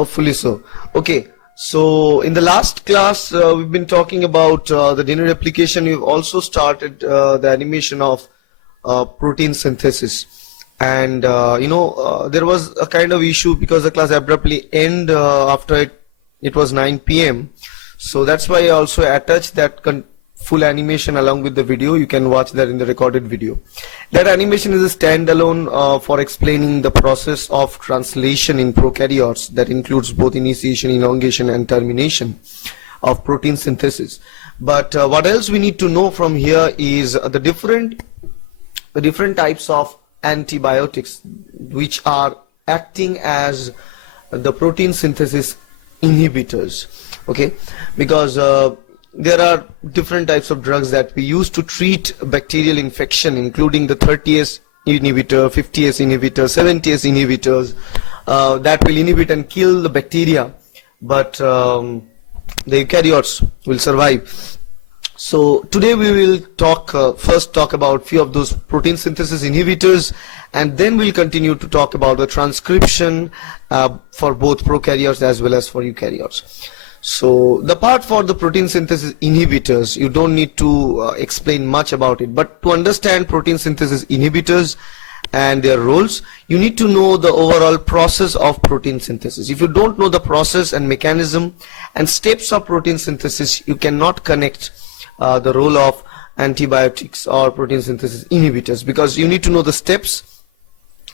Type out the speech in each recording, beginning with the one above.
Hopefully so. Okay, so in the last class we've been talking about the DNA replication. We've also started the animation of protein synthesis, and there was a kind of issue because the class abruptly ended after it was 9 p.m. So that's why I also attached that full animation along with the video. You can watch that in the recorded video. That animation is a standalone for explaining the process of translation in prokaryotes that includes both initiation, elongation and termination of protein synthesis. But what else we need to know from here is the different types of antibiotics which are acting as the protein synthesis inhibitors. Okay, because there are different types of drugs that we use to treat bacterial infection, including the 30S inhibitor, 50S inhibitor, 70S inhibitors that will inhibit and kill the bacteria, but the eukaryotes will survive. So today we will first talk about few of those protein synthesis inhibitors, and then we'll continue to talk about the transcription for both prokaryotes as well as for eukaryotes. So the part for the protein synthesis inhibitors, you don't need to explain much about it, but to understand protein synthesis inhibitors and their roles, you need to know the overall process of protein synthesis. If you don't know the process and mechanism and steps of protein synthesis, you cannot connect the role of antibiotics or protein synthesis inhibitors, because you need to know the steps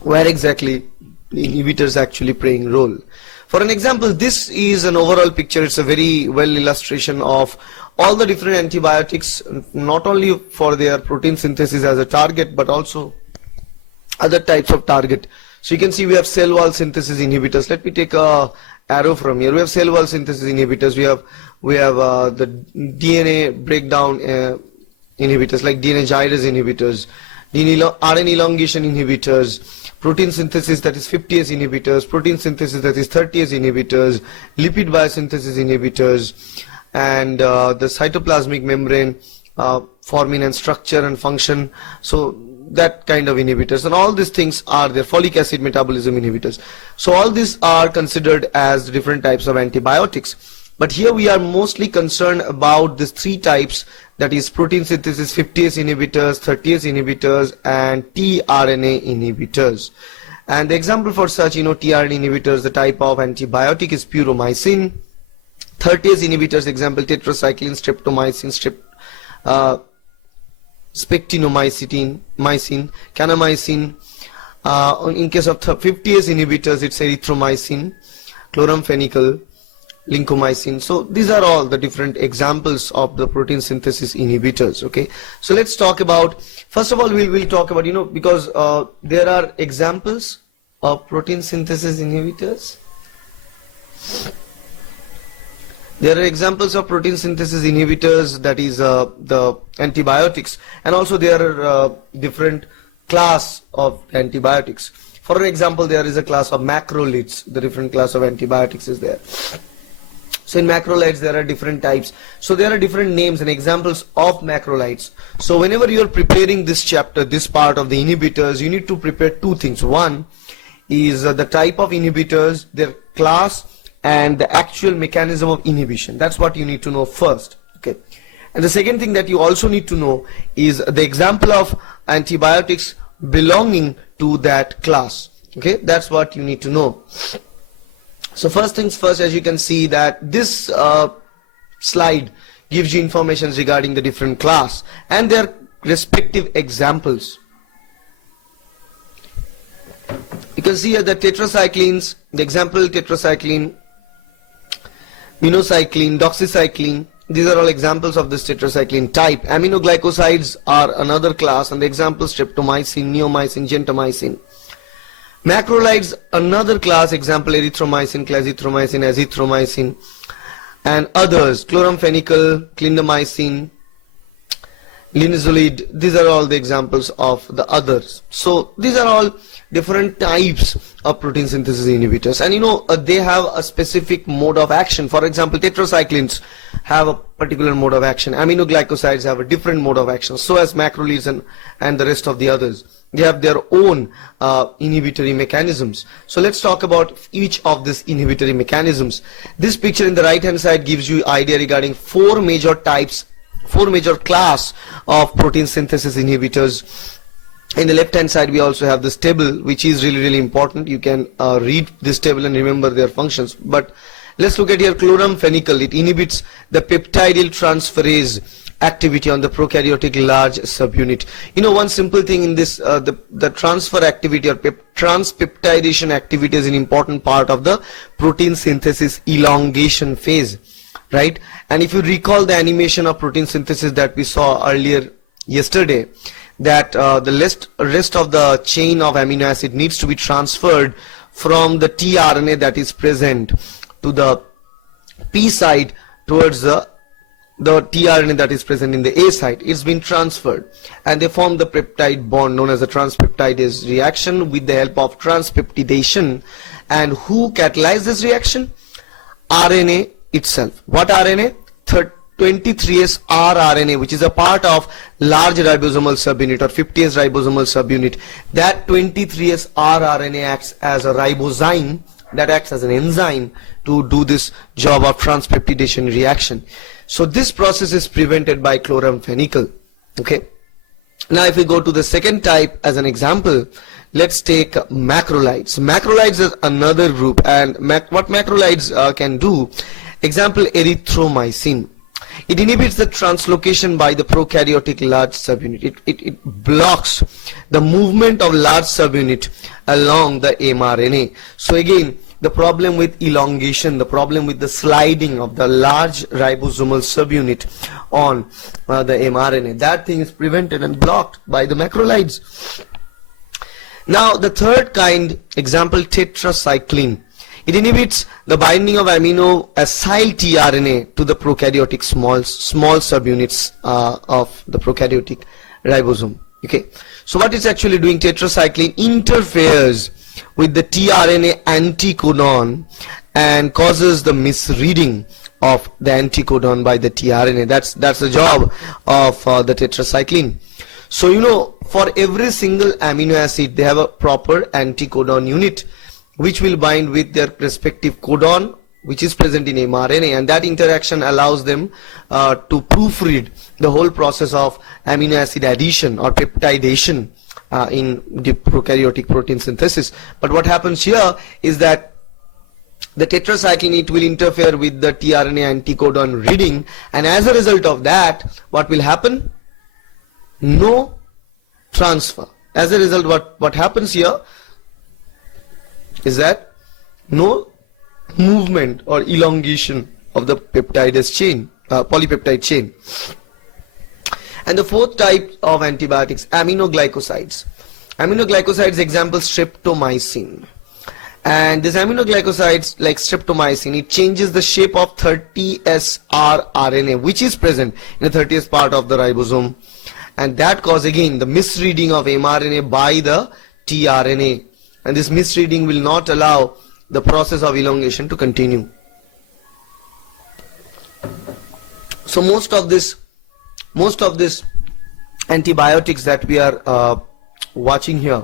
where exactly the inhibitors actually playing role. For an example, this is an overall picture. It's a very well illustration of all the different antibiotics, not only for their protein synthesis as a target, but also other types of target. So you can see we have cell wall synthesis inhibitors. Let me take a arrow from here. We have cell wall synthesis inhibitors. We have the DNA breakdown inhibitors like DNA gyrase inhibitors, RNA elongation inhibitors, protein synthesis that is 50S inhibitors, protein synthesis that is 30S inhibitors, lipid biosynthesis inhibitors, and the cytoplasmic membrane forming and structure and function. So that kind of inhibitors, and all these things are there. Folic acid metabolism inhibitors. So all these are considered as different types of antibiotics. But here we are mostly concerned about these three types, that is protein synthesis 50S inhibitors, 30S inhibitors and tRNA inhibitors. And the example for such, tRNA inhibitors, the type of antibiotic is puromycin. 30S inhibitors, example tetracycline, streptomycin, spectinomycin, kanamycin. In case of 50S inhibitors, it's erythromycin, chloramphenicol, lincomycin. So these are all the different examples of the protein synthesis inhibitors. Okay, so let's talk about, first of all we'll talk about, because there are examples of protein synthesis inhibitors. There are examples of protein synthesis inhibitors, that is the antibiotics, and also there are different class of antibiotics. For an example, there is a class of macrolides. The different class of antibiotics is there. So in macrolides there are different types. So there are different names and examples of macrolides. So whenever you are preparing this chapter, this part of the inhibitors, you need to prepare two things. One is the type of inhibitors, their class, and the actual mechanism of inhibition. That's what you need to know first. Okay. And the second thing that you also need to know is the example of antibiotics belonging to that class. Okay, that's what you need to know. So first things first, as you can see that this slide gives you information regarding the different class and their respective examples. You can see here the tetracyclines, the example tetracycline, minocycline, doxycycline. These are all examples of this tetracycline type. Aminoglycosides are another class, and the examples streptomycin, neomycin, gentamicin. Macrolides, another class, example erythromycin, clazithromycin, azithromycin, and others, chloramphenicol, clindamycin. linezolid. These are all the examples of the others. So these are all different types of protein synthesis inhibitors, and they have a specific mode of action. For example, tetracyclines have a particular mode of action, aminoglycosides have a different mode of action, so as macrolides and the rest of the others. They have their own inhibitory mechanisms. So let's talk about each of these inhibitory mechanisms. This picture in the right hand side gives you idea regarding four major class of protein synthesis inhibitors. In the left hand side we also have this table, which is really important. You can read this table and remember their functions. But let's look at here chloramphenicol. It inhibits the peptidyl transferase activity on the prokaryotic large subunit. One simple thing in this, the transfer activity or transpeptidation activity is an important part of the protein synthesis elongation phase, right? And if you recall the animation of protein synthesis that we saw earlier yesterday, that the rest of the chain of amino acid needs to be transferred from the tRNA that is present to the P side towards the tRNA that is present in the A site. It's been transferred and they form the peptide bond known as the transpeptidase reaction with the help of transpeptidation. And who catalyzes this reaction? RNA itself. What RNA? 23S rRNA, which is a part of large ribosomal subunit or 50S ribosomal subunit. That 23S rRNA acts as a ribozyme, that acts as an enzyme to do this job of transpeptidation reaction. So this process is prevented by chloramphenicol. Okay. Now if we go to the second type as an example, let's take macrolides. Macrolides is another group, and what macrolides can do, example erythromycin. It inhibits the translocation by the prokaryotic large subunit. It blocks the movement of large subunit along the mRNA. So again, the problem with elongation, the problem with the sliding of the large ribosomal subunit on the mRNA, that thing is prevented and blocked by the macrolides. Now the third kind, example tetracycline. It inhibits the binding of amino acyl tRNA to the prokaryotic small subunits of the prokaryotic ribosome. Okay, so what it's actually doing, tetracycline interferes with the tRNA anticodon and causes the misreading of the anticodon by the tRNA. That's the job of the tetracycline. So for every single amino acid they have a proper anticodon unit which will bind with their respective codon which is present in mRNA, and that interaction allows them to proofread the whole process of amino acid addition or peptidation in the prokaryotic protein synthesis. But what happens here is that the tetracycline, it will interfere with the tRNA anticodon reading, and as a result of that, what will happen? No transfer. As a result, what happens here is that no movement or elongation of the peptidase chain, polypeptide chain. And the fourth type of antibiotics, aminoglycosides. Aminoglycosides, example streptomycin. And this aminoglycosides like streptomycin, it changes the shape of 30S rRNA which is present in the 30th part of the ribosome, and that causes again the misreading of mRNA by the tRNA, and this misreading will not allow the process of elongation to continue. So most of this antibiotics that we are watching here,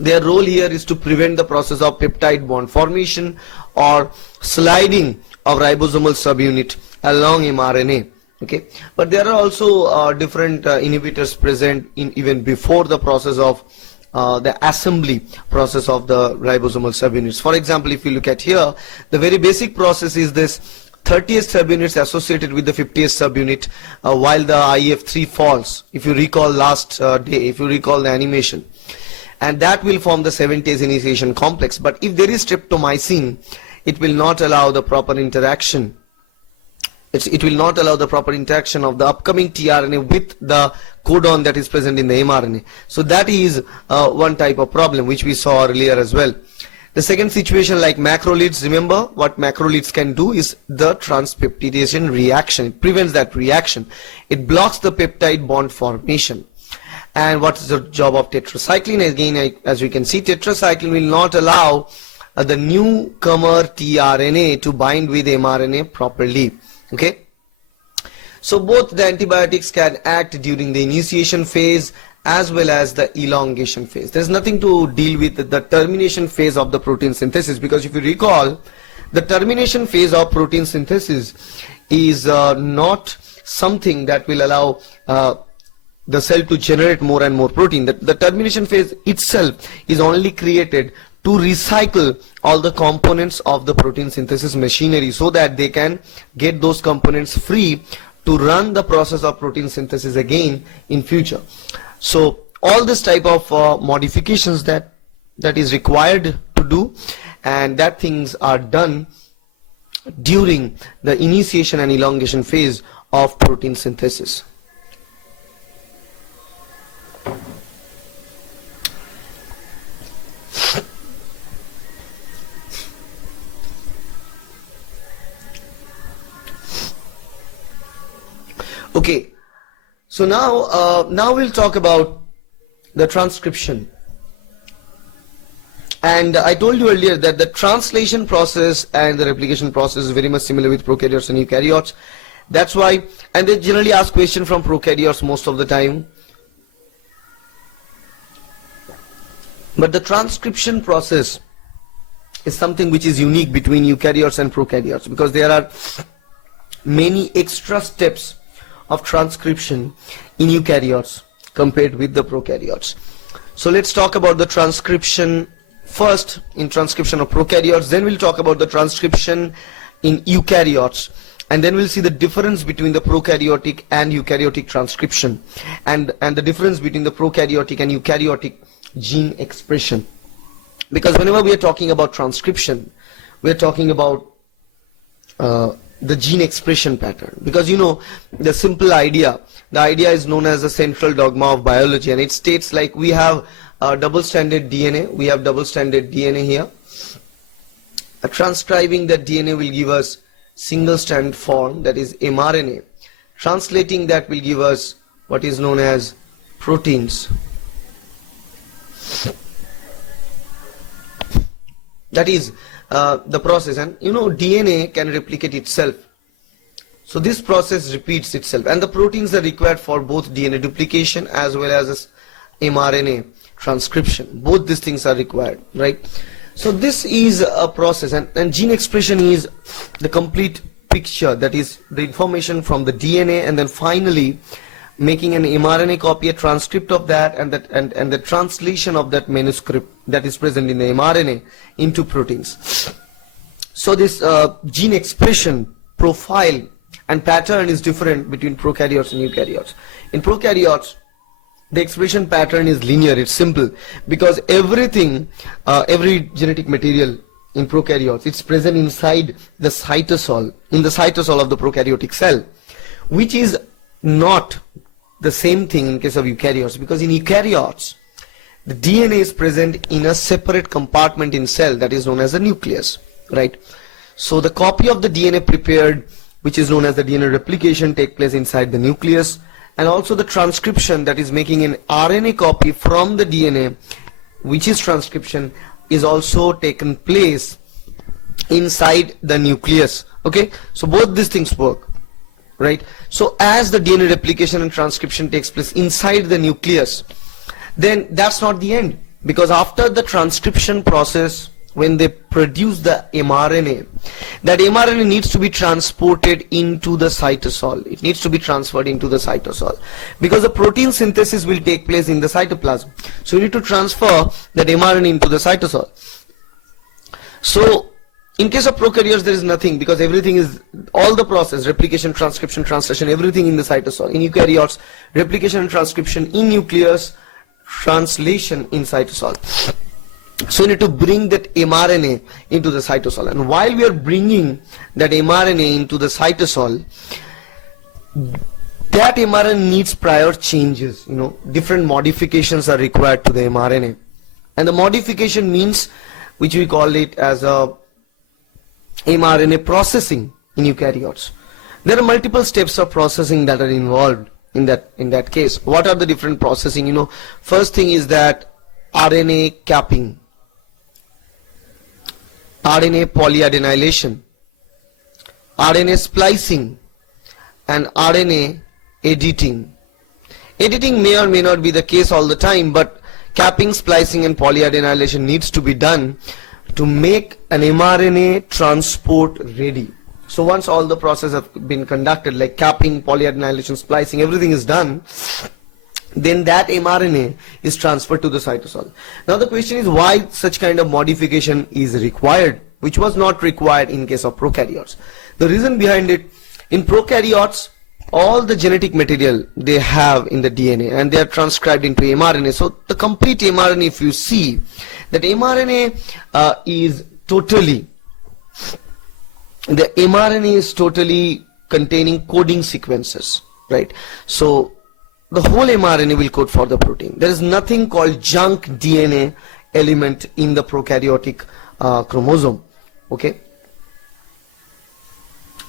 their role here is to prevent the process of peptide bond formation or sliding of ribosomal subunit along mRNA. Okay, but there are also different inhibitors present in even before the process of the assembly process of the ribosomal subunits. For example, if you look at here, the very basic process is this 30th subunits associated with the 50th subunit while the IF3 falls. If you recall last day, if you recall the animation, and that will form the 70th initiation complex. But if there is streptomycin, it will not allow the proper interaction. It will not allow the proper interaction of the upcoming tRNA with the codon that is present in the mRNA. So that is one type of problem which we saw earlier as well. The second situation like macrolides, remember what macrolides can do is the transpeptidation reaction. It prevents that reaction. It blocks the peptide bond formation. And what is the job of tetracycline? Again, as we can see, tetracycline will not allow the newcomer tRNA to bind with mRNA properly. Okay. So both the antibiotics can act during the initiation phase as well as the elongation phase. There's nothing to deal with the termination phase of the protein synthesis, because if you recall, the termination phase of protein synthesis is not something that will allow the cell to generate more and more protein. The termination phase itself is only created to recycle all the components of the protein synthesis machinery so that they can get those components free to run the process of protein synthesis again in future. So all this type of modifications that is required to do, and that things are done during the initiation and elongation phase of protein synthesis. Okay, so now we'll talk about the transcription. And I told you earlier that the translation process and the replication process is very much similar with prokaryotes and eukaryotes. That's why, and they generally ask questions from prokaryotes most of the time. But the transcription process is something which is unique between eukaryotes and prokaryotes, because there are many extra steps of transcription in eukaryotes compared with the prokaryotes. So let's talk about the transcription first in transcription of prokaryotes, then we'll talk about the transcription in eukaryotes, and then we'll see the difference between the prokaryotic and eukaryotic transcription, and the difference between the prokaryotic and eukaryotic gene expression. Because whenever we are talking about transcription, we are talking about the gene expression pattern, because you know the simple idea, the idea is known as the central dogma of biology, and it states like we have double-stranded DNA, we have double-stranded DNA here. Transcribing that DNA will give us single-strand form, that is mRNA. Translating that will give us what is known as proteins. That is the process, and you know DNA can replicate itself, so this process repeats itself, and the proteins are required for both DNA duplication as well as mRNA transcription. Both these things are required, right? So this is a process, and gene expression is the complete picture, that is the information from the DNA, and then finally making an mRNA copy, a transcript of that, and the translation of that manuscript that is present in the mRNA into proteins. So this gene expression profile and pattern is different between prokaryotes and eukaryotes. In prokaryotes, the expression pattern is linear, it's simple, because everything, every genetic material in prokaryotes, it's present inside the cytosol, in the cytosol of the prokaryotic cell, which is not the same thing in case of eukaryotes, because in eukaryotes the DNA is present in a separate compartment in cell that is known as the nucleus, right? So the copy of the DNA prepared, which is known as the DNA replication, take place inside the nucleus, and also the transcription, that is making an RNA copy from the DNA, which is transcription, is also taken place inside the nucleus. Okay, so both these things work, right? So as the DNA replication and transcription takes place inside the nucleus, then that's not the end, because after the transcription process, when they produce the mRNA, that mRNA needs to be transported into the cytosol. It needs to be transferred into the cytosol, because the protein synthesis will take place in the cytoplasm. So you need to transfer that mRNA into the cytosol. So in case of prokaryotes, there is nothing, because everything is, all the process, replication, transcription, translation, everything in the cytosol. In eukaryotes, replication and transcription in nucleus, translation in cytosol. So you need to bring that mRNA into the cytosol, and while we are bringing that mRNA into the cytosol, that mRNA needs prior changes, you know, different modifications are required to the mRNA, and the modification means which we call it as a mRNA processing in eukaryotes. There are multiple steps of processing that are involved in that case. What are the different processing? First thing is that RNA capping, RNA polyadenylation, RNA splicing, and RNA editing. Editing may or may not be the case all the time, but capping, splicing, and polyadenylation needs to be done to make an mRNA transport ready. So once all the process have been conducted, like capping, polyadenylation, splicing, everything is done, then that mRNA is transferred to the cytosol. Now the question is why such kind of modification is required, which was not required in case of prokaryotes. The reason behind it, in prokaryotes, all the genetic material they have in the DNA and they are transcribed into mRNA. So the complete mRNA, if you see, that mRNA is totally containing coding sequences, right? So the whole mRNA will code for the protein. There is nothing called junk DNA element in the prokaryotic chromosome. Okay.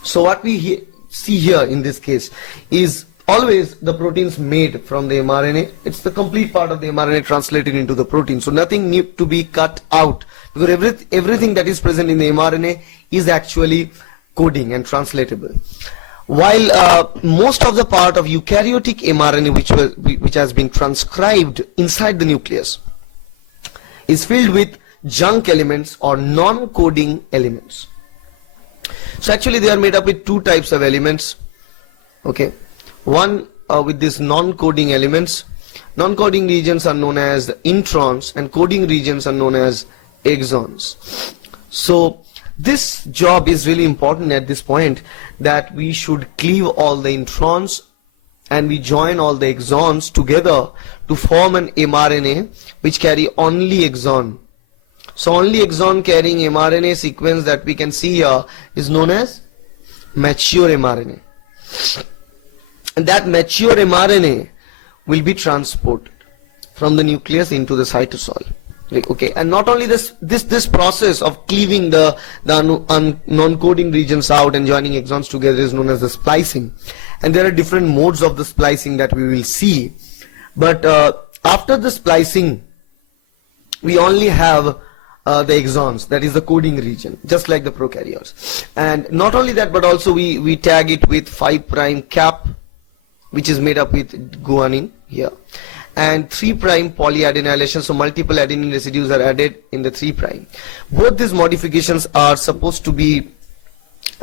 So what we see here in this case is always the proteins made from the mRNA. It's the complete part of the mRNA translated into the protein. So nothing need to be cut out, because everything that is present in the mRNA is actually coding and translatable. While most of the part of eukaryotic mRNA which has been transcribed inside the nucleus is filled with junk elements or non-coding elements. So actually they are made up with two types of elements. Okay, one with these non-coding elements. Non-coding regions are known as introns and coding regions are known as exons. So this job is really important at this point, that we should cleave all the introns and we join all the exons together to form an mRNA which carry only exon. So only exon carrying mRNA sequence that we can see here is known as mature mRNA. And that mature mRNA will be transported from the nucleus into the cytosol. Okay, and not only this process of cleaving the non-coding regions out and joining exons together is known as the splicing. And there are different modes of the splicing that we will see. But after the splicing, we only have the exons, that is the coding region, just like the prokaryotes. And not only that, but also we tag it with 5' cap, which is made up with guanine here, and 3' polyadenylation, so multiple adenine residues are added in the 3'. Both these modifications are supposed to be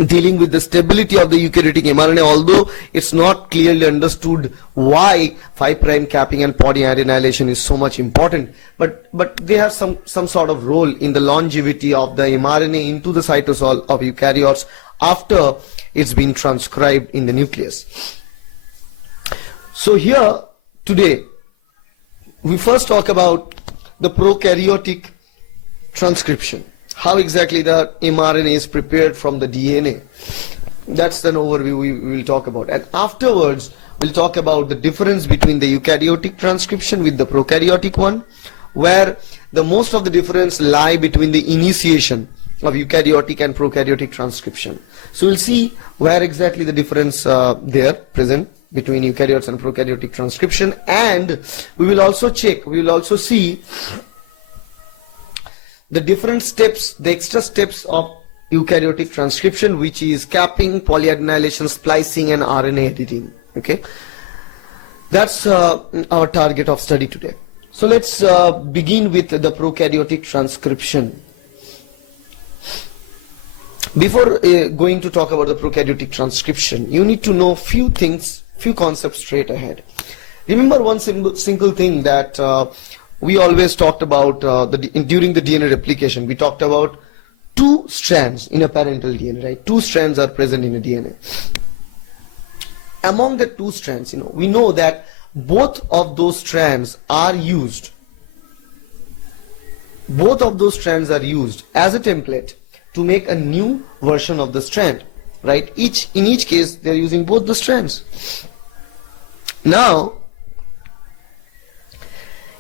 dealing with the stability of the eukaryotic mRNA, although it's not clearly understood why 5' capping and polyadenylation is so much important, but they have some sort of role in the longevity of the mRNA into the cytosol of eukaryotes after it's been transcribed in the nucleus. So here today we first talk about the prokaryotic transcription, how exactly the mRNA is prepared from the DNA. That's an overview we will talk about, and afterwards we'll talk about the difference between the eukaryotic transcription with the prokaryotic one, where the most of the difference lie between the initiation of eukaryotic and prokaryotic transcription. So we'll see where exactly the difference there present between eukaryotes and prokaryotic transcription, and we will also see the different steps, the extra steps of eukaryotic transcription, which is capping, polyadenylation, splicing, and RNA editing. Okay, that's our target of study today. So let's begin with the prokaryotic transcription. Before going to talk about the prokaryotic transcription, you need to know few things, few concepts straight ahead. Remember one single thing that we always talked about during the DNA replication. We talked about two strands in a parental DNA, right? Two strands are present in a DNA. Among the two strands, we know that both of those strands are used. Both of those strands are used as a template to make a new version of the strand, right? In each case, they are using both the strands. Now,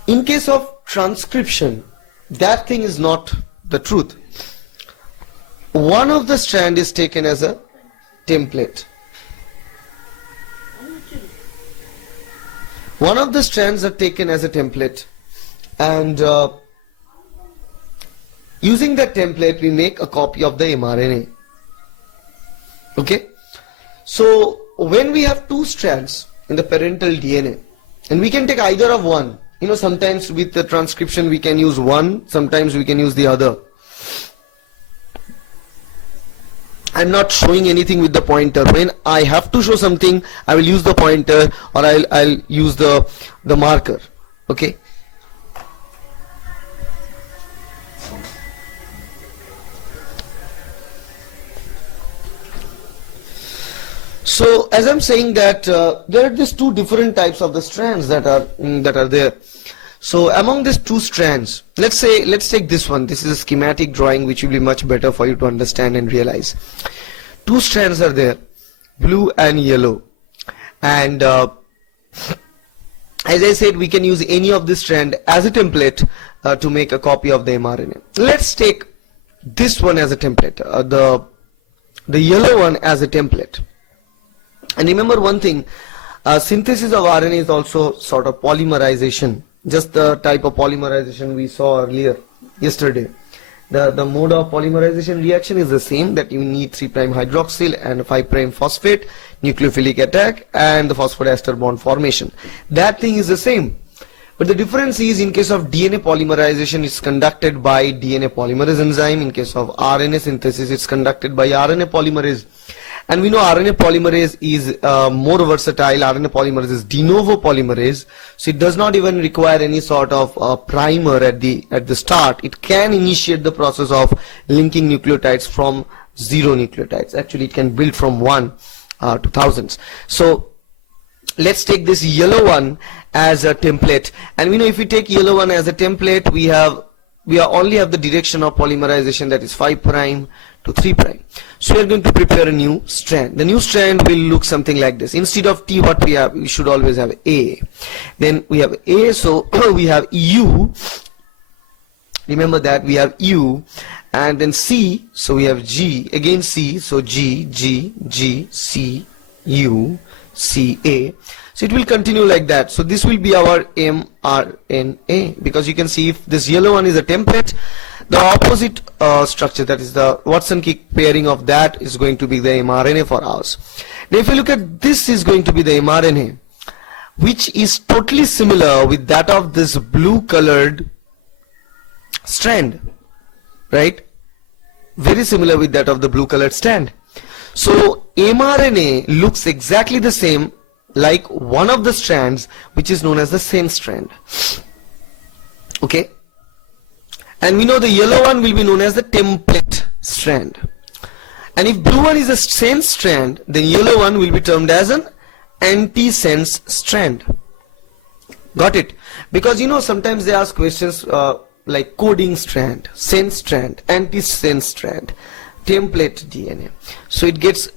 in case of transcription, that thing is not the truth. One of the strand is taken as a template. One of the strands are taken as a template, and using that template we make a copy of the mRNA. Okay, so when we have two strands in the parental DNA, and we can take either of one, you know, sometimes with the transcription we can use one, sometimes we can use the other. I'm not showing anything with the pointer. When I have to show something, I will use the pointer, or I'll use the marker. Okay. So as I'm saying that there are these two different types of the strands that are there. So among these two strands, let's take this one. This is a schematic drawing which will be much better for you to understand and realize. Two strands are there, blue and yellow, and as I said, we can use any of this strand as a template to make a copy of the mRNA. Let's take this one as a template, the yellow one as a template. And remember one thing, synthesis of RNA is also sort of polymerization, just the type of polymerization we saw earlier yesterday. The mode of polymerization reaction is the same, that you need 3' hydroxyl and 5' phosphate, nucleophilic attack, and the phosphodiester bond formation. That thing is the same. But the difference is, in case of DNA polymerization, it's conducted by DNA polymerase enzyme. In case of RNA synthesis, it's conducted by RNA polymerase. And we know RNA polymerase is more versatile. RNA polymerase is de novo polymerase, so it does not even require any sort of primer at the start. It can initiate the process of linking nucleotides from 0 nucleotides. Actually, it can build from 1 to thousands. So let's take this yellow one as a template, and we know if we take yellow one as a template, we only have the direction of polymerization, that is 5' to 3'. So we are going to prepare a new strand. The new strand will look something like this. Instead of T, what we have, we should always have A. Then we have A, so we have U. Remember that we have U, and then C, so we have G, again C, so G, G, G, C, U, C, A. So it will continue like that. So this will be our mRNA, because you can see if this yellow one is a template, the opposite structure, that is the Watson-Crick pairing of that, is going to be the mRNA for ours. Now if you look at this, is going to be the mRNA, which is totally similar with that of this blue colored strand, right? Very similar with that of the blue colored strand. So mRNA looks exactly the same like one of the strands, which is known as the sense strand. Okay, and we know the yellow one will be known as the template strand, and if blue one is a sense strand, then yellow one will be termed as an anti-sense strand. Got it? Because you know, sometimes they ask questions like coding strand, sense strand, anti-sense strand, template DNA. So it gets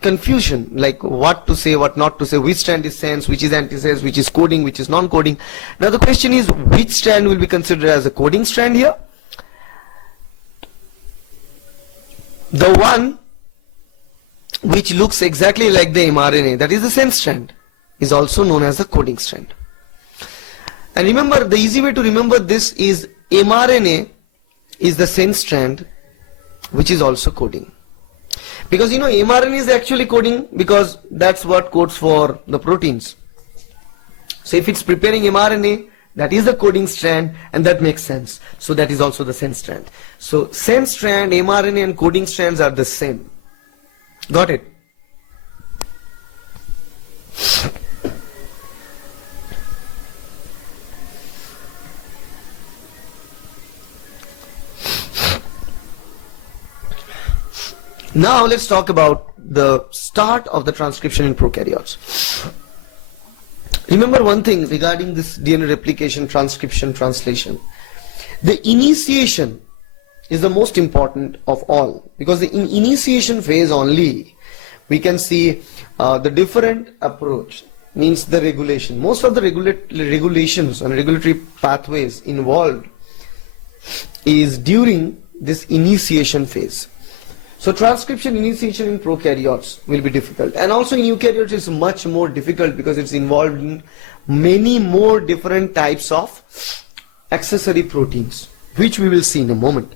confusion, like what to say, what not to say, which strand is sense, which is anti-sense, which is coding, which is non-coding. Now the question is, which strand will be considered as a coding strand here? The one which looks exactly like the mRNA, that is the sense strand, is also known as the coding strand. And remember, the easy way to remember this is mRNA is the sense strand, which is also coding. Because you know, mRNA is actually coding, because that's what codes for the proteins. So if it's preparing mRNA, that is the coding strand, and that makes sense. So that is also the sense strand. So sense strand, mRNA and coding strands are the same. Got it? Now let's talk about the start of the transcription in prokaryotes. Remember one thing regarding this DNA replication, transcription, translation. The initiation is the most important of all, because in initiation phase only we can see the different approach, means the regulation. Most of the regulations and regulatory pathways involved is during this initiation phase. So transcription initiation in prokaryotes will be difficult, and also in eukaryotes it's much more difficult because it's involved in many more different types of accessory proteins, which we will see in a moment.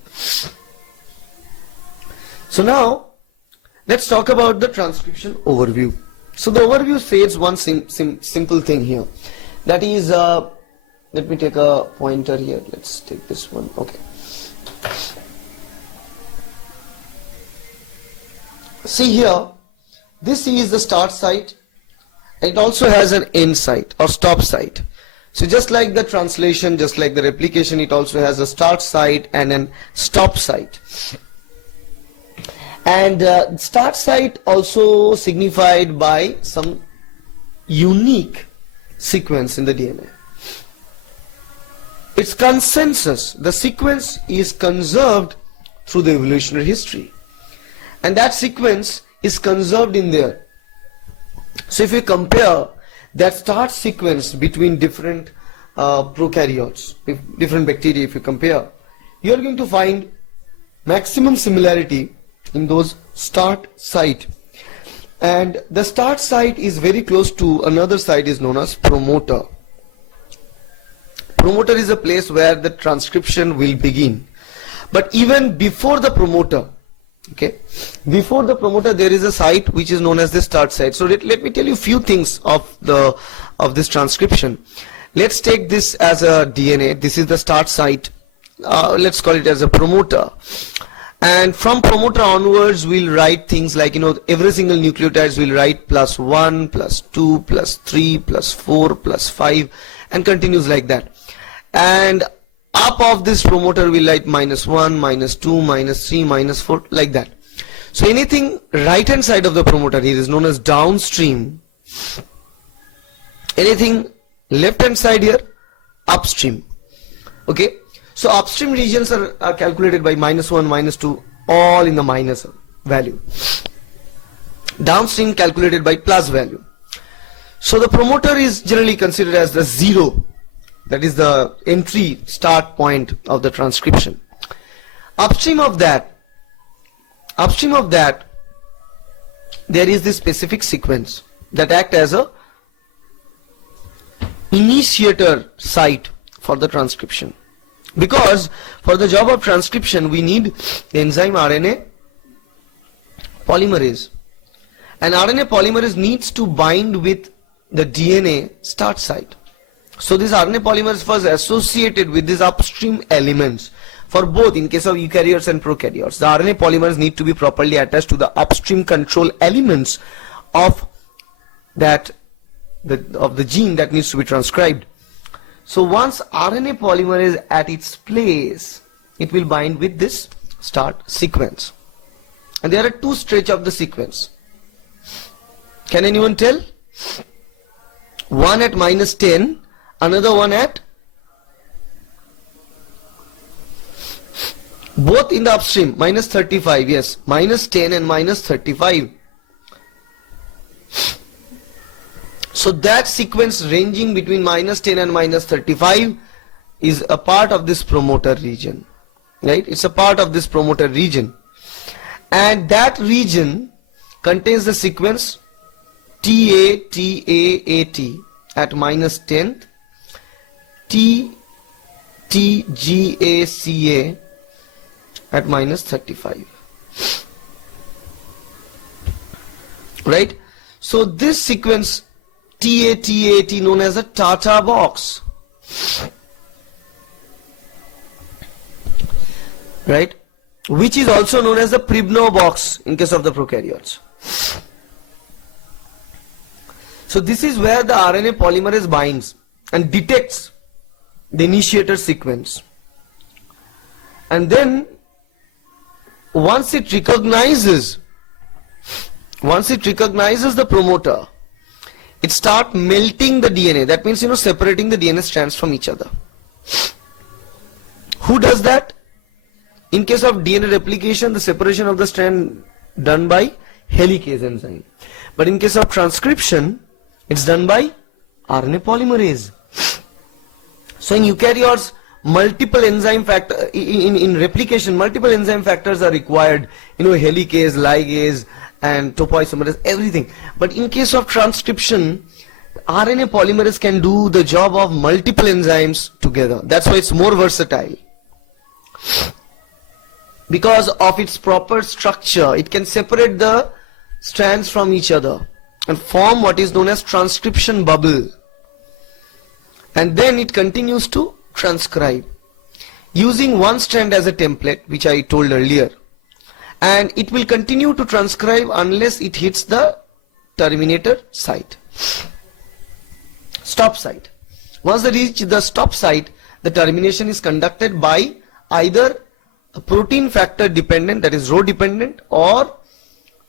So now let's talk about the transcription overview. So the overview says one simple thing here, that is, let me take a pointer here, let's take this one. Okay, see here, this is the start site, and it also has an end site or stop site. So just like the translation, just like the replication, it also has a start site and an stop site. And start site also signified by some unique sequence in the DNA. Its consensus, the sequence is conserved through the evolutionary history, and that sequence is conserved in there. So if you compare that start sequence between different prokaryotes, different bacteria, if you compare, you are going to find maximum similarity in those start site, and the start site is very close to another site is known as promoter. Promoter is a place where the transcription will begin, but even before the promoter, okay, before the promoter there is a site which is known as the start site. So let me tell you a few things of this transcription. Let's take this as a DNA. This is the start site. Let's call it as a promoter. And from promoter onwards, we'll write things like, every single nucleotides will write +1, +2, +3, +4, +5, and continues like that. And up of this promoter, we'll write -1, -2, -3, -4, like that. So anything right hand side of the promoter here is known as downstream. Anything left hand side here, upstream. Okay. So upstream regions are calculated by -1, -2, all in the minus value. Downstream calculated by plus value. So the promoter is generally considered as the 0. That is the entry start point of the transcription. Upstream of that, there is this specific sequence that act as a initiator site for the transcription. Because for the job of transcription we need the enzyme RNA polymerase, and RNA polymerase needs to bind with the DNA start site. So this RNA polymerase was associated with these upstream elements for both, in case of eukaryotes and prokaryotes. The RNA polymers need to be properly attached to the upstream control elements of that of the gene that needs to be transcribed. So once RNA polymer is at its place, it will bind with this start sequence. And there are two stretches of the sequence. Can anyone tell? One at -10, another one at, both in the upstream, -35, yes, -10 and -35. So that sequence ranging between -10 and -35 is a part of this promoter region, right? It's a part of this promoter region, and that region contains the sequence TATAAT at -10, TTGACA at -35, right? So this sequence TATAT, known as a Tata box, right, which is also known as the Pribnow box in case of the prokaryotes. So this is where the RNA polymerase binds and detects the initiator sequence, and then once it recognizes the promoter, it starts melting the DNA. That means, separating the DNA strands from each other. Who does that? In case of DNA replication, the separation of the strand done by helicase enzyme. But in case of transcription, it's done by RNA polymerase. So in eukaryotes, multiple enzyme factor in replication, multiple enzyme factors are required, helicase, ligase and topoisomerase, everything. But in case of transcription, RNA polymerase can do the job of multiple enzymes together. That's why it's more versatile. Because of its proper structure, it can separate the strands from each other and form what is known as transcription bubble. And then it continues to transcribe using one strand as a template, which I told earlier. And it will continue to transcribe unless it hits the terminator site. Stop site. Once they reach the stop site, the termination is conducted by either a protein factor dependent, that is row dependent, or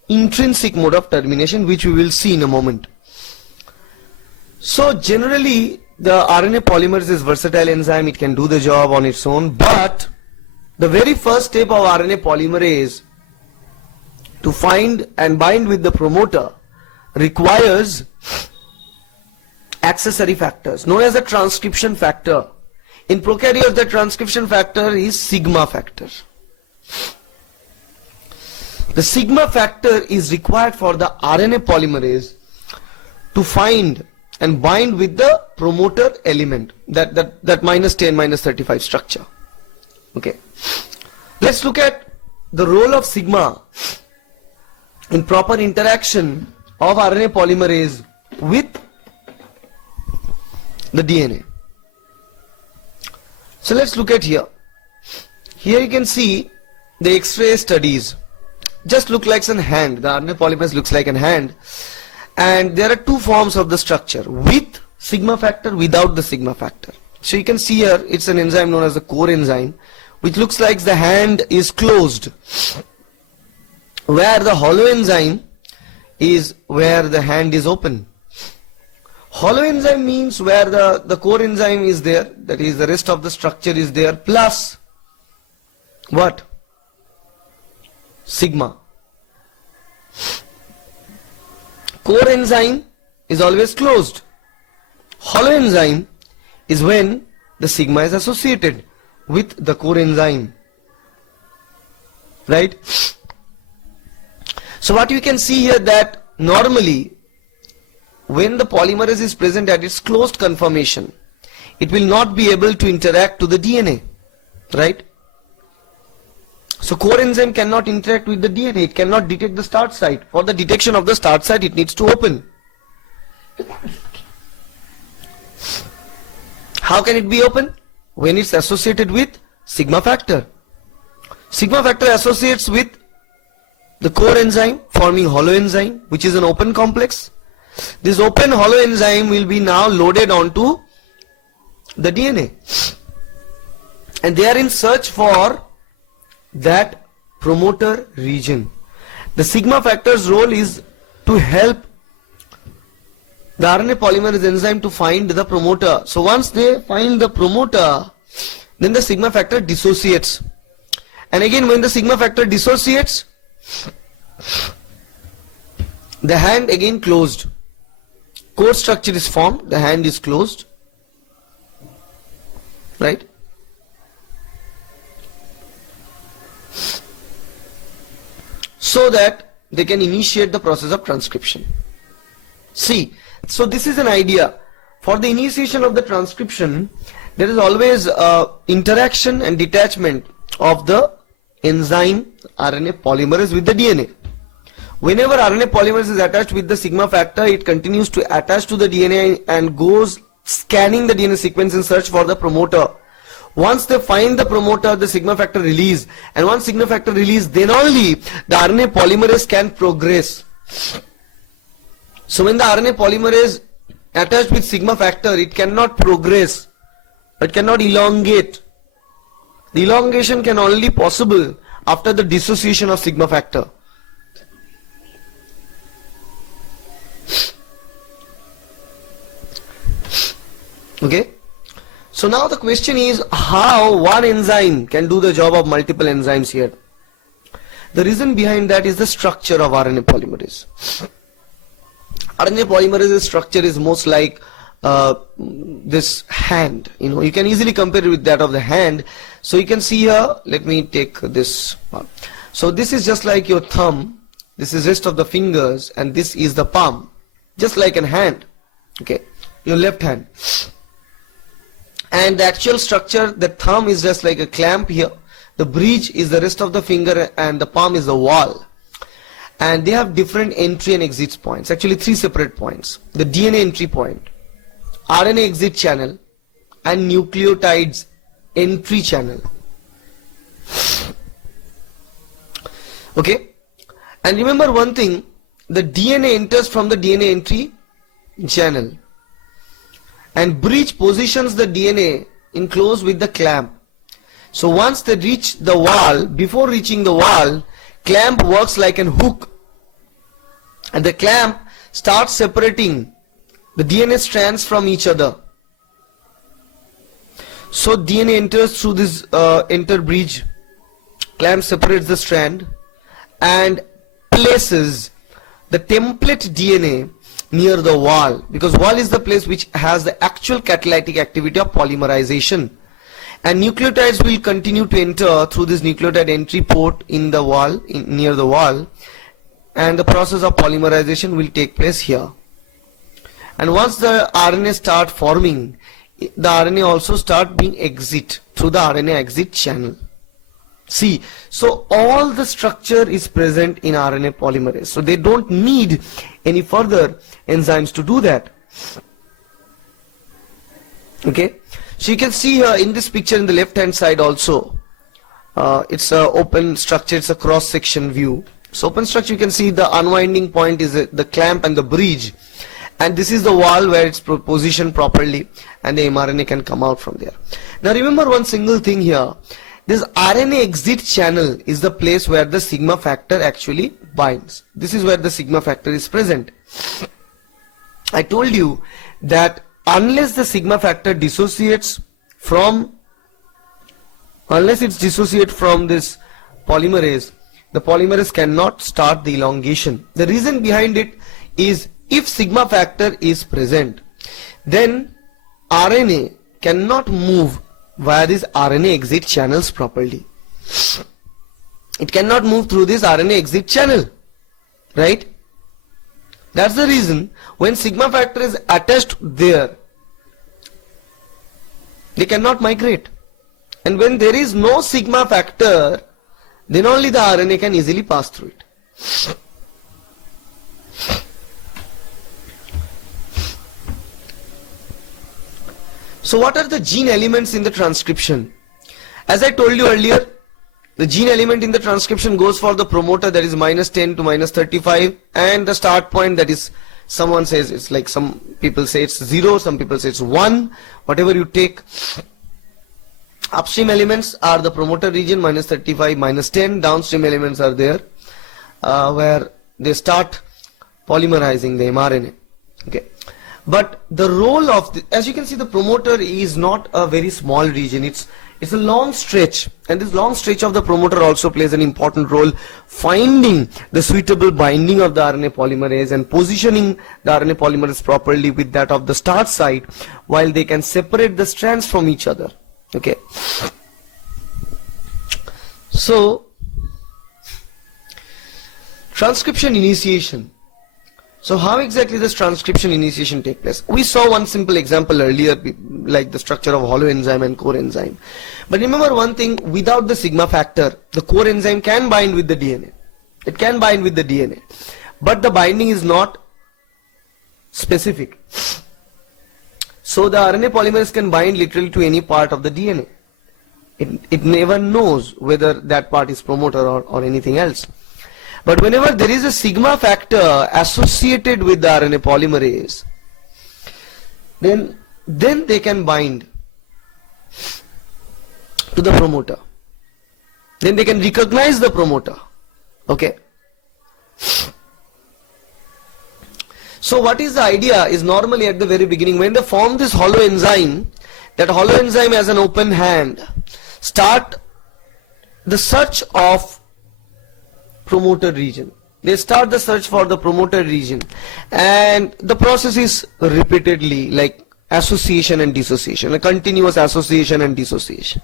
intrinsic mode of termination, which we will see in a moment. So generally the RNA polymerase is versatile enzyme, it can do the job on its own, but the very first step of RNA polymerase to find and bind with the promoter requires accessory factors known as the transcription factor. In prokaryotes, the transcription factor is sigma factor. The sigma factor is required for the RNA polymerase to find and bind with the promoter element, that -10, -35 structure. Okay. Let's look at the role of sigma in proper interaction of RNA polymerase with the DNA. So let's look at here. Here you can see the X-ray studies. Just look like a hand. The RNA polymerase looks like a hand. And there are two forms of the structure, with sigma factor, without the sigma factor. So you can see here, it's an enzyme known as the core enzyme, which looks like the hand is closed, where the hollow enzyme is where the hand is open. Hollow enzyme means where the core enzyme is there, that is the rest of the structure is there, plus what? Sigma. Core enzyme is always closed. Hollow enzyme is when the sigma is associated with the core enzyme. Right? So what you can see here, that normally when the polymerase is present at its closed conformation, it will not be able to interact to the DNA. Right? So core enzyme cannot interact with the DNA, it cannot detect the start site. For the detection of the start site, it needs to open. How can it be open? When it's associated with sigma factor. Sigma factor associates with the core enzyme, forming hollow enzyme, which is an open complex. This open hollow enzyme will be now loaded onto the DNA. And they are in search for that promoter region. The sigma factor's role is to help the RNA polymerase enzyme to find the promoter. So once they find the promoter, then the sigma factor dissociates. And again, when the sigma factor dissociates, the hand again closed. Core structure is formed, the hand is closed. Right? So that they can initiate the process of transcription. See, so this is an idea. For the initiation of the transcription, there is always interaction and detachment of the enzyme RNA polymerase with the DNA. Whenever RNA polymerase is attached with the sigma factor, it continues to attach to the DNA and goes scanning the DNA sequence in search for the promoter. Once they find the promoter, the sigma factor release, and once sigma factor release, then only the RNA polymerase can progress. So when the RNA polymerase attached with sigma factor, it cannot progress, it cannot elongate. The elongation can only possible after the dissociation of sigma factor. Okay. So now the question is, how one enzyme can do the job of multiple enzymes here. The reason behind that is the structure of RNA polymerase. RNA polymerase structure is most like this hand. You can easily compare it with that of the hand. So you can see here, let me take this part. So this is just like your thumb, this is rest of the fingers, and this is the palm, just like a hand, okay, your left hand. And the actual structure, the thumb is just like a clamp here, the bridge is the rest of the finger, and the palm is the wall. And they have different entry and exit points, actually 3 separate points: the DNA entry point, RNA exit channel, and nucleotides entry channel. Okay, and remember one thing, the DNA enters from the DNA entry channel, and bridge positions the DNA in close with the clamp. So once they reach the wall, before reaching the wall, clamp works like an hook, and the clamp starts separating the DNA strands from each other. So DNA enters through this enter bridge, clamp separates the strand and places the template DNA near the wall, because wall is the place which has the actual catalytic activity of polymerization, and nucleotides will continue to enter through this nucleotide entry port in the wall, near the wall, and the process of polymerization will take place here. And once the RNA start forming, the RNA also start being exit through the RNA exit channel. See, so all the structure is present in RNA polymerase, so they don't need any further enzymes to do that. Okay, so you can see here in this picture in the left hand side also, it's a open structure, it's a cross section view. So open structure, you can see the unwinding point is the clamp and the bridge, and this is the wall where it's positioned properly, and the mRNA can come out from there. Now remember one single thing here, this RNA exit channel is the place where the sigma factor actually binds. This is where the sigma factor is present. I told you that unless the sigma factor dissociates from, unless it's dissociate from this polymerase, the polymerase cannot start the elongation. The reason behind it is, if sigma factor is present, then RNA cannot move via these RNA exit channels properly. It cannot move through this RNA exit channel, right? That's the reason when sigma factor is attached there, they cannot migrate. And when there is no sigma factor, then only the RNA can easily pass through it. So what are the gene elements in the transcription? As I told you earlier, the gene element in the transcription goes for the promoter, that is -10 to -35, and the start point, that is, someone says it's like, some people say it's 0, some people say it's 1, whatever you take. Upstream elements are the promoter region, -35, -10. Downstream elements are there where they start polymerizing the mRNA. Okay. But the role of, as you can see, the promoter is not a very small region. It's a long stretch, and this long stretch of the promoter also plays an important role, finding the suitable binding of the RNA polymerase and positioning the RNA polymerase properly with that of the start site, while they can separate the strands from each other. Okay. So, transcription initiation. So how exactly does transcription initiation take place? We saw one simple example earlier, like the structure of hollow enzyme and core enzyme. But remember one thing, without the sigma factor, the core enzyme can bind with the DNA. It can bind with the DNA. But the binding is not specific. So the RNA polymerase can bind literally to any part of the DNA. It never knows whether that part is promoter or anything else. But whenever there is a sigma factor associated with the RNA polymerase, then they can bind to the promoter. Then they can recognize the promoter. Okay. So what is the idea is, normally at the very beginning, when they form this hollow enzyme, that hollow enzyme has an open hand, start the search of promoter region. They start the search for the promoter region, and the process is repeatedly, like association and dissociation, a continuous association and dissociation.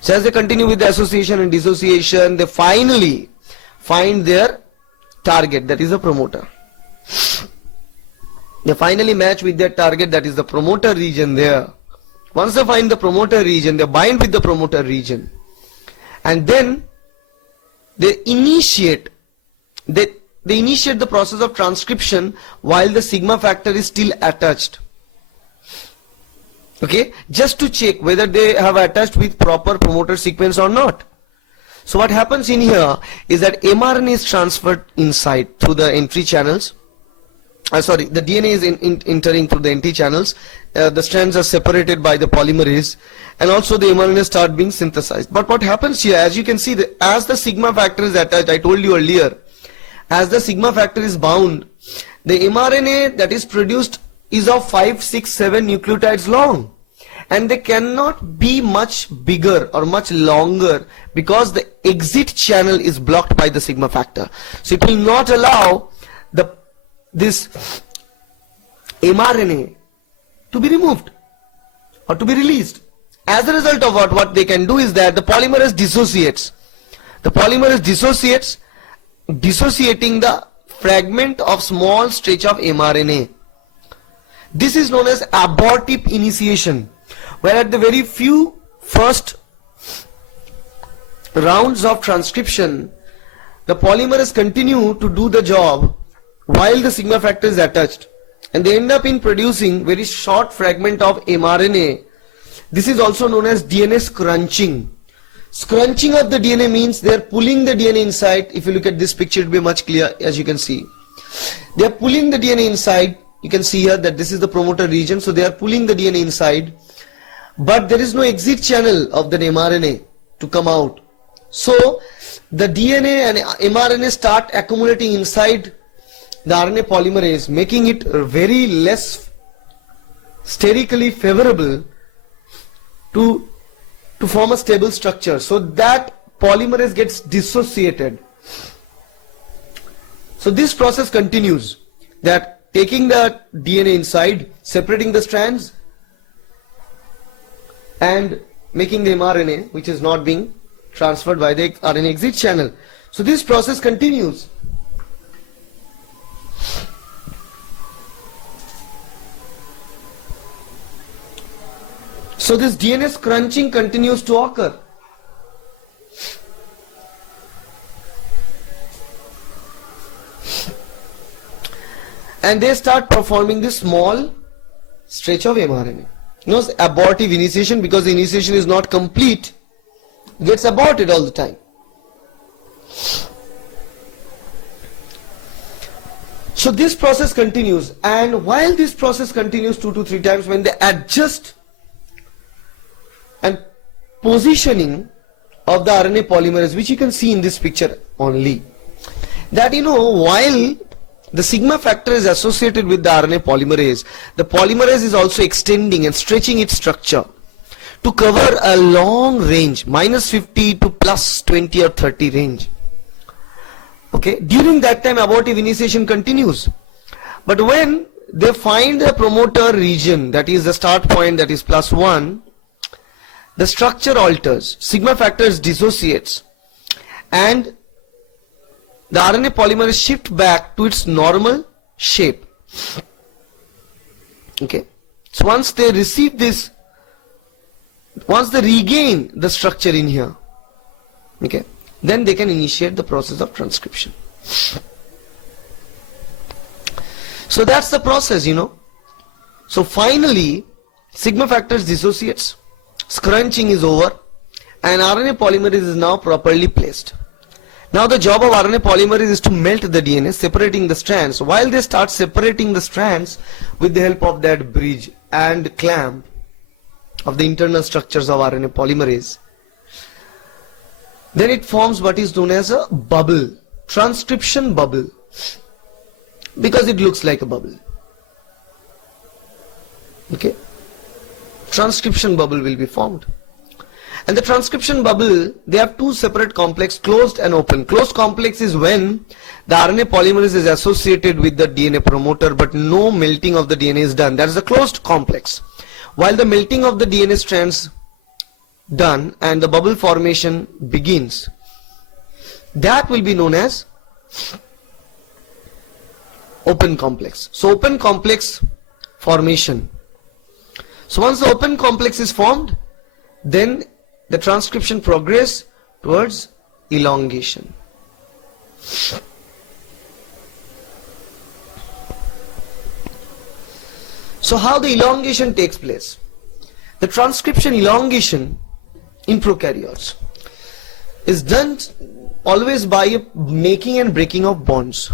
So as they continue with the association and dissociation, they finally find their target, that is the promoter. They finally match with their target, that is the promoter region there. Once they find the promoter region, they bind with the promoter region, and then they initiate the process of transcription while the sigma factor is still attached. Okay, just to check whether they have attached with proper promoter sequence or not. So what happens in here is that mRNA is transferred inside through the entry channels. The DNA is entering through the entry channels. The strands are separated by the polymerase, and also the mRNA start being synthesized. But what happens here, as you can see, as the sigma factor is attached, I told you earlier, as the sigma factor is bound, the mRNA that is produced is of 5, 6, 7 nucleotides long, and they cannot be much bigger or much longer because the exit channel is blocked by the sigma factor. So it will not allow this mRNA to be removed or to be released. As a result of what they can do is that the polymerase dissociates. The polymerase dissociates, dissociating the fragment of small stretch of mRNA. This is known as abortive initiation, where at the very few first rounds of transcription, the polymerase continue to do the job while the sigma factor is attached, and they end up in producing very short fragment of mRNA. This is also known as DNA scrunching. Scrunching of the DNA means they are pulling the DNA inside. If you look at this picture, it will be much clear, as you can see. They are pulling the DNA inside. You can see here that this is the promoter region, so they are pulling the DNA inside, but there is no exit channel of the mRNA to come out. So the DNA and mRNA start accumulating inside the RNA polymerase, making it very less sterically favorable to form a stable structure. So that polymerase gets dissociated. So this process continues, that taking the DNA inside, separating the strands, and making the mRNA, which is not being transferred by the RNA exit channel. So this process continues. So this DNA scrunching continues to occur. And they start performing this small stretch of mRNA. Known as abortive initiation, because the initiation is not complete, it gets aborted all the time. So this process continues, and while this process continues 2 to 3 times, when they adjust and positioning of the RNA polymerase, which you can see in this picture only, that while the sigma factor is associated with the RNA polymerase, the polymerase is also extending and stretching its structure to cover a long range, -50 to +20 or 30 range. Okay, during that time abortive initiation continues, but when they find the promoter region, that is the start point, that is +1, the structure alters, sigma factor dissociates, and the RNA polymerase shift back to its normal shape. Okay, so once they receive this, once they regain the structure in here, okay, then they can initiate the process of transcription. So that's the process, So finally, sigma factor dissociates, scrunching is over, and RNA polymerase is now properly placed. Now the job of RNA polymerase is to melt the DNA, separating the strands. While they start separating the strands with the help of that bridge and clamp of the internal structures of RNA polymerase, then it forms what is known as a bubble, transcription bubble, because it looks like a bubble. Okay, transcription bubble will be formed, And the transcription bubble, they have two separate complex, closed and open. Closed complex is when the RNA polymerase is associated with the DNA promoter but no melting of the DNA is done. That is the closed complex. While the melting of the DNA strands done and the bubble formation begins, that will be known as open complex. So open complex formation. So once the open complex is formed, then the transcription progress towards elongation. So how the elongation takes place? The transcription elongation in prokaryotes is done always by a making and breaking of bonds.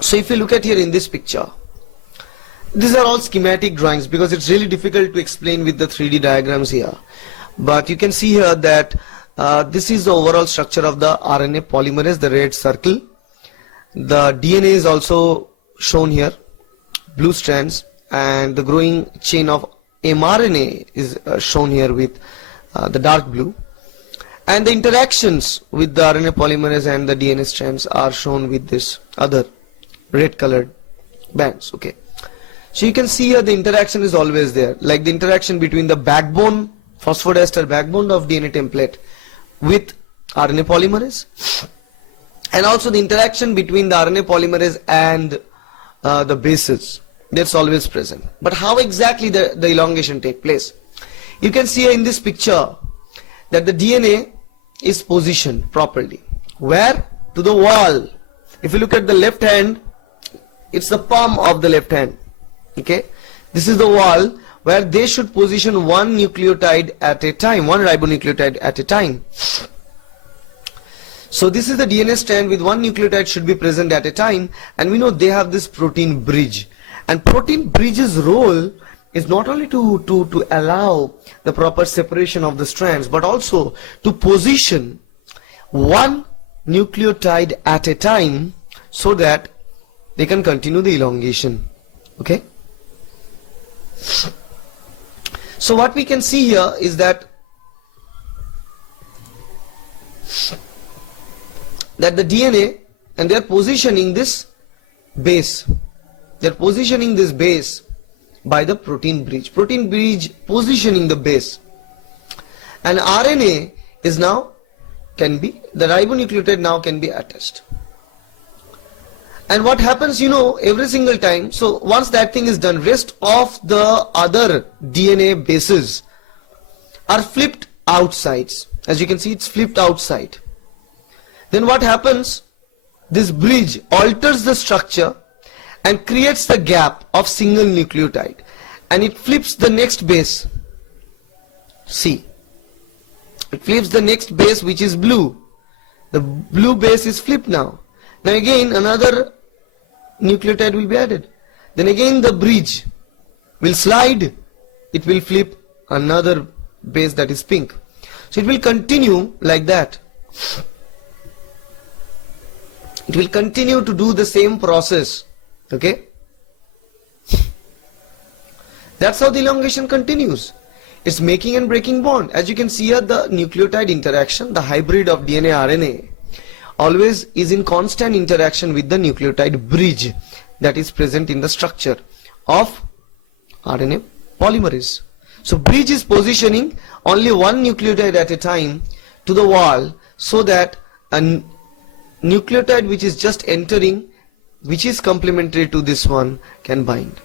So if you look at here in this picture, these are all schematic drawings because it's really difficult to explain with the 3D diagrams here. But you can see here that this is the overall structure of the RNA polymerase, the red circle. The DNA is also shown here, blue strands, and the growing chain of mRNA is shown here with the dark blue. And the interactions with the RNA polymerase and the DNA strands are shown with this other red colored bands. Okay. So you can see here the interaction is always there, like the interaction between the backbone, phosphodiester backbone of DNA template with RNA polymerase, and also the interaction between the RNA polymerase and the bases. That's always present. But how exactly the elongation take place? You can see here in this picture that the DNA is positioned properly. Where? To the wall. If you look at the left hand, it's the palm of the left hand. Okay, this is the wall where they should position one nucleotide at a time, one ribonucleotide at a time. So this is the DNA strand with one nucleotide should be present at a time, and we know they have this protein bridge. And protein bridge's role is not only to allow the proper separation of the strands, but also to position one nucleotide at a time so that they can continue the elongation. Okay. So what we can see here is that the DNA, and they are positioning this base. They are positioning this base by the protein bridge. Protein bridge positioning the base. And RNA is now the ribonucleotide now can be attached. And what happens, every single time, so once that thing is done, rest of the other DNA bases are flipped outsides. As you can see, it's flipped outside. Then what happens? This bridge alters the structure and creates the gap of single nucleotide, and it flips the next base. See, it flips the next base, which is blue. The blue base is flipped now. Now again another nucleotide will be added. Then again the bridge will slide. It will flip another base that is pink. So it will continue like that. It will continue to do the same process. Okay. That's how the elongation continues. It's making and breaking bond. As you can see here, the nucleotide interaction, the hybrid of DNA RNA, always is in constant interaction with the nucleotide bridge that is present in the structure of RNA polymerase. So bridge is positioning only one nucleotide at a time to the wall so that a nucleotide which is just entering, which is complementary to this one, can bind.